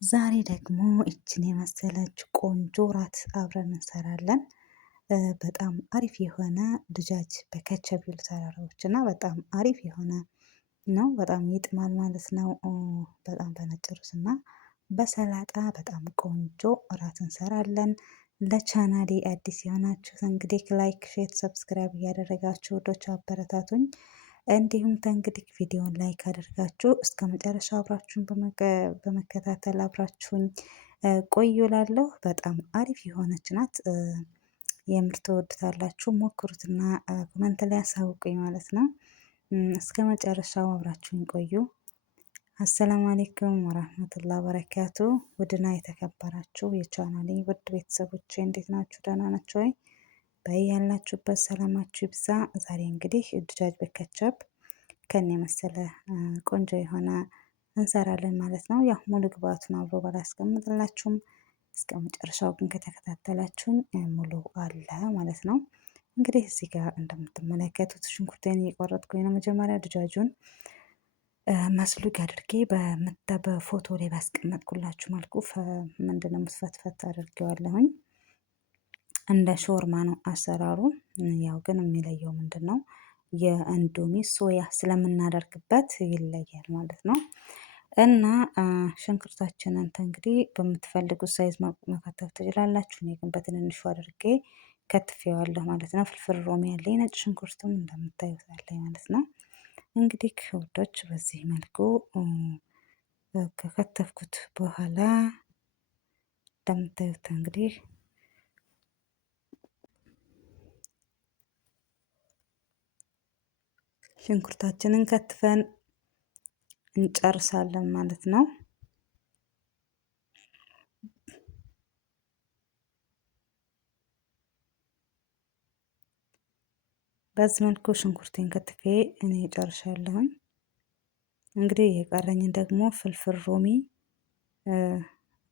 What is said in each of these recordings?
ዛሬ ደግሞ እችን የመሰለች ቆንጆ ራት አብረን እንሰራለን። በጣም አሪፍ የሆነ ድጃጅ በከቸቢል ተራራዎች እና በጣም አሪፍ የሆነ ነው። በጣም ይጥማል ማለት ነው። በጣም በነጭ ሩዝ እና በሰላጣ በጣም ቆንጆ እራት እንሰራለን። ለቻናሌ አዲስ የሆናችሁ እንግዲህ ላይክ፣ ሼር፣ ሰብስክራይብ እያደረጋችሁ ወዶች አበረታቱኝ። እንዲሁም ተንግዲህ ቪዲዮን ላይክ አድርጋችሁ እስከ መጨረሻው አብራችሁን በመከታተል አብራችሁኝ ቆዩ እላለሁ። በጣም አሪፍ የሆነች ናት። የምር ትወዱታላችሁ። ሞክሩትና ኮመንት ላይ አሳውቁኝ ማለት ነው። እስከ መጨረሻው አብራችሁን ቆዩ። አሰላሙ አሌይኩም ወራህመቱላሂ ወበረካቱ። ውድና የተከበራችሁ የቻናሌ ውድ ቤተሰቦች እንዴት ናችሁ? ደህና ናችሁ ወይ? በያላችሁበት ሰላማችሁ ይብዛ። ዛሬ እንግዲህ ድጃጅ በከቸብ ከኔ የመሰለ ቆንጆ የሆነ እንሰራለን ማለት ነው። ያው ሙሉ ግብአቱን አብሮ ባላስቀምጥላችሁም እስከ መጨረሻው ግን ከተከታተላችሁኝ ሙሉ አለ ማለት ነው። እንግዲህ እዚህ ጋር እንደምትመለከቱት ሽንኩርቴን እየቆረጥኩኝ ነው። መጀመሪያ ድጃጁን መስሉግ አድርጌ በፎቶ ላይ ባስቀመጥኩላችሁ መልኩ ምንድነው ምትፈትፈት አድርጌዋለሁኝ። እንደ ሾርማ ነው አሰራሩ። ያው ግን የሚለየው ምንድን ነው የእንዶሚ ሶያ ስለምናደርግበት ይለያል ማለት ነው። እና ሽንኩርታችንን እንግዲህ በምትፈልጉት ሳይዝ መከተፍ ትችላላችሁ። እኔ ግን በትንንሹ አድርጌ ከትፌዋለሁ ማለት ነው። ፍልፍል ሮሚ ያለኝ ነጭ ሽንኩርትም እንደምታዩት አለኝ ማለት ነው። እንግዲህ ውዶች በዚህ መልኩ ከከተፍኩት በኋላ እንደምታዩት እንግዲህ ሽንኩርታችንን ከትፈን እንጨርሳለን ማለት ነው። በዚህ መልኩ ሽንኩርቴን ከትፌ እኔ ጨርሻለሁኝ። እንግዲህ የቀረኝን ደግሞ ፍልፍል ሮሚ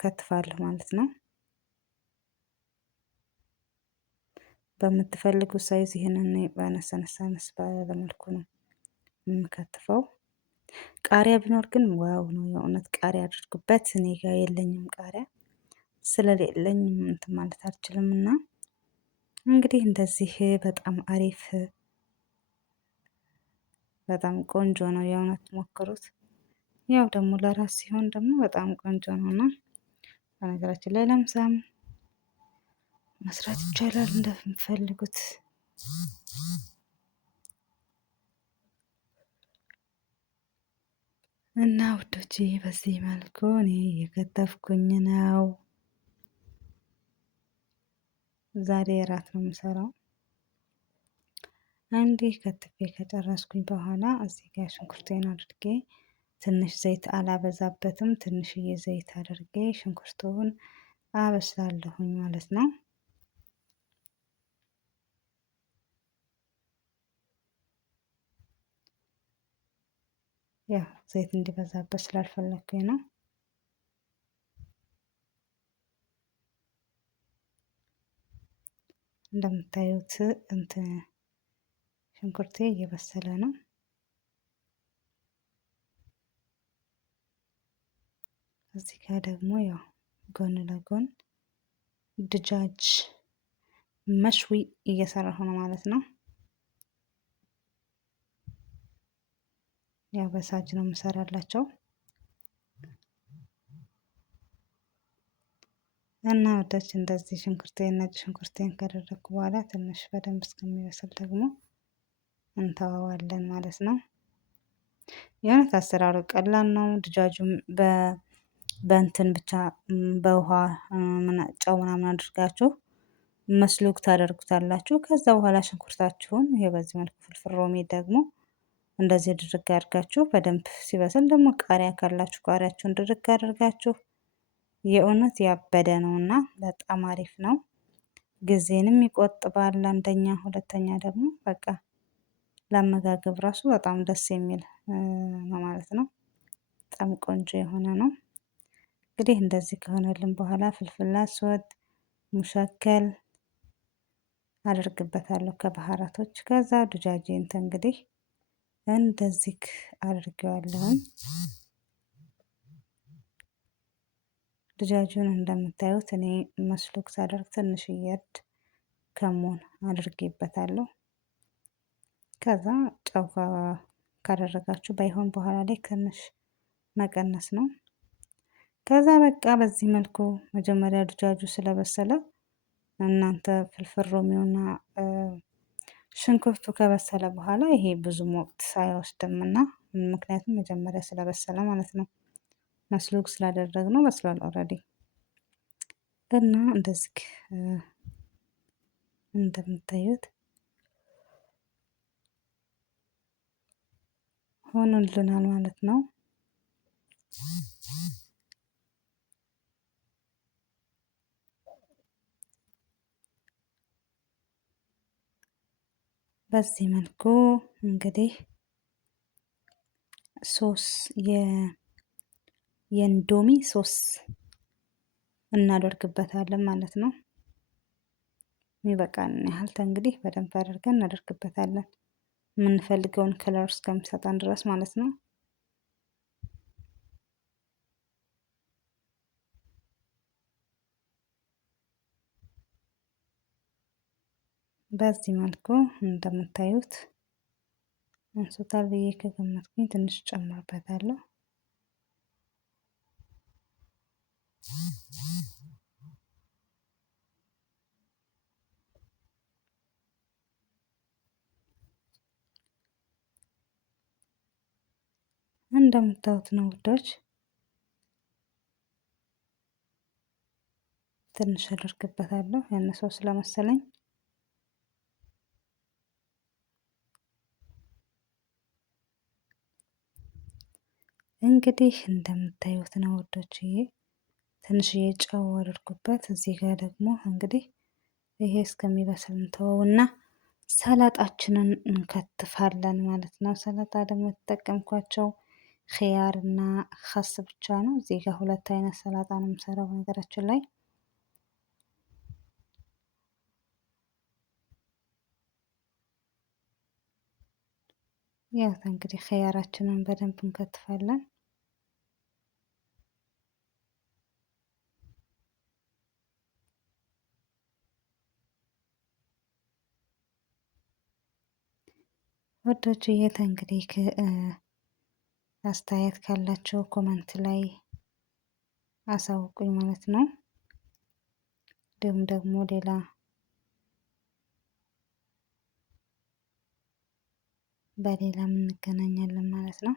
ከትፋለሁ ማለት ነው። በምትፈልጉት ሳይዝ ይህንን በነሰነሳነስ ባለ መልኩ ነው የምከትፈው። ቃሪያ ቢኖር ግን ዋው ነው የእውነት ቃሪያ አድርጉበት። እኔ ጋር የለኝም ቃሪያ ስለሌለኝ እንትን ማለት አልችልም። እና እንግዲህ እንደዚህ በጣም አሪፍ በጣም ቆንጆ ነው የእውነት ሞክሩት። ያው ደግሞ ለራስ ሲሆን ደግሞ በጣም ቆንጆ ነውና በነገራችን ላይ ለምሳም መስራት ይቻላል እንደምትፈልጉት። እና ውዶቼ በዚህ መልኩ እኔ እየከተፍኩኝ ነው። ዛሬ እራት ነው የምሰራው። አንዴ ከትፌ ከጨረስኩኝ በኋላ እዚህ ጋር ሽንኩርቴን አድርጌ ትንሽ ዘይት አላበዛበትም፣ ትንሽዬ ዘይት አድርጌ ሽንኩርቱን አበስላለሁኝ ማለት ነው። ያው ዘይት እንዲበዛበት ስላልፈለኩኝ ነው። እንደምታዩት እንትን ሽንኩርቴ እየበሰለ ነው። እዚህ ጋር ደግሞ ያው ጎን ለጎን ድጃጅ መሽዊ እየሰራሁ ነው ማለት ነው። ያው በሳጅ ነው የምሰራላቸው እና ወዳች እንደዚህ ሽንኩርቴን ነጭ ሽንኩርቴን ካደረኩ በኋላ ትንሽ በደንብ እስከሚበስል ደግሞ እንተዋዋለን ማለት ነው። የእውነት አሰራሩ ቀላል ነው። ድጃጁም በእንትን ብቻ በውሃ ጨው ምናምን አድርጋችሁ መስሉግ ታደርጉታላችሁ። ከዛ በኋላ ሽንኩርታችሁን ይሄ በዚህ መልኩ ፍልፍል ሮሚ ደግሞ እንደዚህ ድርግ አድርጋችሁ በደንብ ሲበስል ደግሞ ቃሪያ ካላችሁ ቃሪያችሁን ድርግ አድርጋችሁ የእውነት ያበደ ነውና በጣም አሪፍ ነው። ጊዜንም ይቆጥባል አንደኛ፣ ሁለተኛ ደግሞ በቃ ለአመጋገብ ራሱ በጣም ደስ የሚል ነው ማለት ነው። በጣም ቆንጆ የሆነ ነው። እንግዲህ እንደዚህ ከሆነልን በኋላ ፍልፍል አስወድ ሙሸከል አደርግበታለሁ ከባህራቶች። ከዛ ዱጃጄን እንግዲህ እንደዚህ አድርጌዋለሁ። ድጃጁን እንደምታዩት እኔ መስሉክ ሳደርግ ትንሽዬ እርድ ከሞን አድርጌበታለሁ። ከዛ ጨው ካደረጋችሁ ባይሆን በኋላ ላይ ትንሽ መቀነስ ነው። ከዛ በቃ በዚህ መልኩ መጀመሪያ ድጃጁ ስለበሰለ እናንተ ፍልፍል ሮሚዮና ሽንኩርቱ ከበሰለ በኋላ ይሄ ብዙም ወቅት አይወስድምና ምክንያቱም መጀመሪያ ስለበሰለ ማለት ነው። መስሉግ ስላደረግነው በስሏል ኦልሬዲ እና እንደዚህ እንደምታዩት ሆኖልናል ማለት ነው። በዚህ መልኩ እንግዲህ ሶስ የእንዶሚ ሶስ እናደርግበታለን ማለት ነው። የሚበቃን ያህል እንግዲህ በደንብ አድርገን እናደርግበታለን የምንፈልገውን ከለር እስከሚሰጠን ድረስ ማለት ነው። በዚህ መልኩ እንደምታዩት አንሶታል ብዬ ከገመትኩኝ ትንሽ ጨምርበታለሁ። እንደምታዩት ነው ውዶች፣ ትንሽ አደርግበታለሁ ያነሰው ስለመሰለኝ። እንግዲህ እንደምታዩት ነው ውዶችዬ፣ ትንሽዬ ጨው አድርጉበት። እዚህ ጋር ደግሞ እንግዲህ ይሄ እስከሚበስል እንተወውና ሰላጣችንን እንከትፋለን ማለት ነው። ሰላጣ ደግሞ የተጠቀምኳቸው ኺያር እና ኸስ ብቻ ነው። እዚህ ጋር ሁለት አይነት ሰላጣ ነው የምሰራው ነገራችን ላይ። ያው እንግዲህ ኺያራችንን በደንብ እንከትፋለን። ወዶችዬ እንግዲህ አስተያየት ካላቸው ኮመንት ላይ አሳውቁኝ ማለት ነው። እንዲሁም ደግሞ ሌላ በሌላም እንገናኛለን ማለት ነው።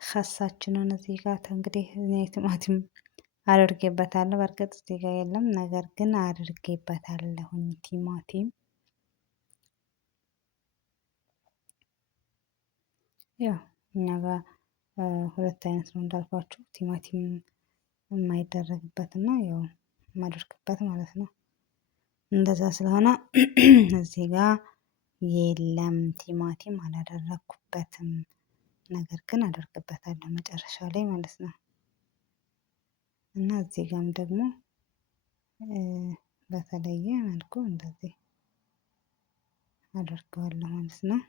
ኸሳችንን እዚህ ጋር እንግዲህ እኔ ቲማቲም አድርጌበታለሁ። በእርግጥ እዚህ ጋር የለም፣ ነገር ግን አድርጌበታለሁኝ ቲማቲም። ያው እኛ ጋር ሁለት አይነት ነው እንዳልኳችሁ፣ ቲማቲም የማይደረግበት እና ያው የማደርግበት ማለት ነው። እንደዛ ስለሆነ እዚህ ጋር የለም ቲማቲም አላደረኩበትም። ነገር ግን አደርግበታለሁ መጨረሻ ላይ ማለት ነው። እና እዚህ ጋም ደግሞ በተለየ መልኩ እንደዚህ አደርገዋለሁ ማለት ነው።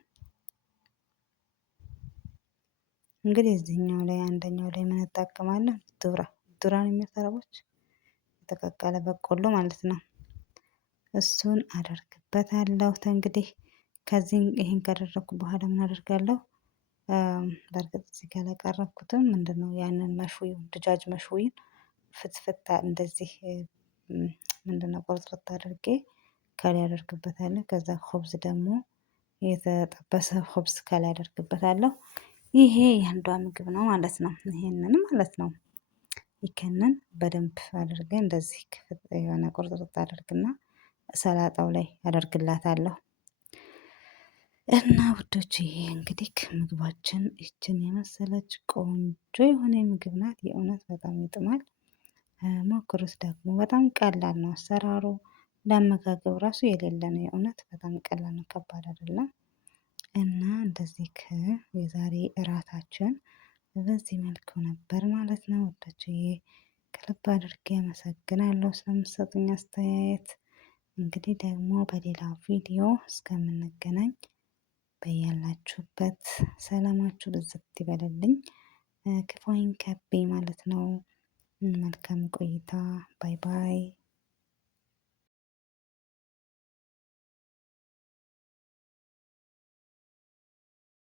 እንግዲህ እዚህኛው ላይ አንደኛው ላይ ምን እንጠቀማለን? ዱራን የሚያተረቦች የተቀቀለ በቆሎ ማለት ነው። እሱን አደርግበታለሁ። እንግዲህ ከዚህ ይሄን ካደረኩ በኋላ ምን አደርጋለሁ? በእርግጥ እዚህ ጋር አላቀረብኩትም። ምንድነው ያንን መሽዊውን ድጃጅ መሽዊን ፍትፍታ እንደዚህ ምንድነው ቁርጥርጥ አድርጌ ከላይ አደርግበታለሁ። ከዛ ሆብዝ ደግሞ የተጠበሰ ሆብዝ ከላይ አደርግበታለሁ። ይሄ የአንዷ ምግብ ነው ማለት ነው። ይሄንን ማለት ነው ይከንን በደንብ አድርገን እንደዚህ የሆነ ቁርጥርጥ አደርግና ሰላጣው ላይ አደርግላታለሁ። እና ውዶች ይሄ እንግዲህ ምግባችን ይችን የመሰለች ቆንጆ የሆነ ምግብ ናት። የእውነት በጣም ይጥማል። ሞክሩት ደግሞ በጣም ቀላል ነው አሰራሩ። ለአመጋገብ ራሱ የሌለ ነው። የእውነት በጣም ቀላል ነው፣ ከባድ አይደለም። እና እንደዚህ የዛሬ እራታችን በዚህ መልኩ ነበር ማለት ነው ውዶችዬ። ልብ አድርጌ አመሰግናለሁ ስለምትሰጡኝ አስተያየት። እንግዲህ ደግሞ በሌላ ቪዲዮ እስከምንገናኝ በያላችሁበት ሰላማችሁ ብዝት ይበልልኝ። ክፉ አይንካብኝ ማለት ነው። መልካም ቆይታ። ባይ ባይ።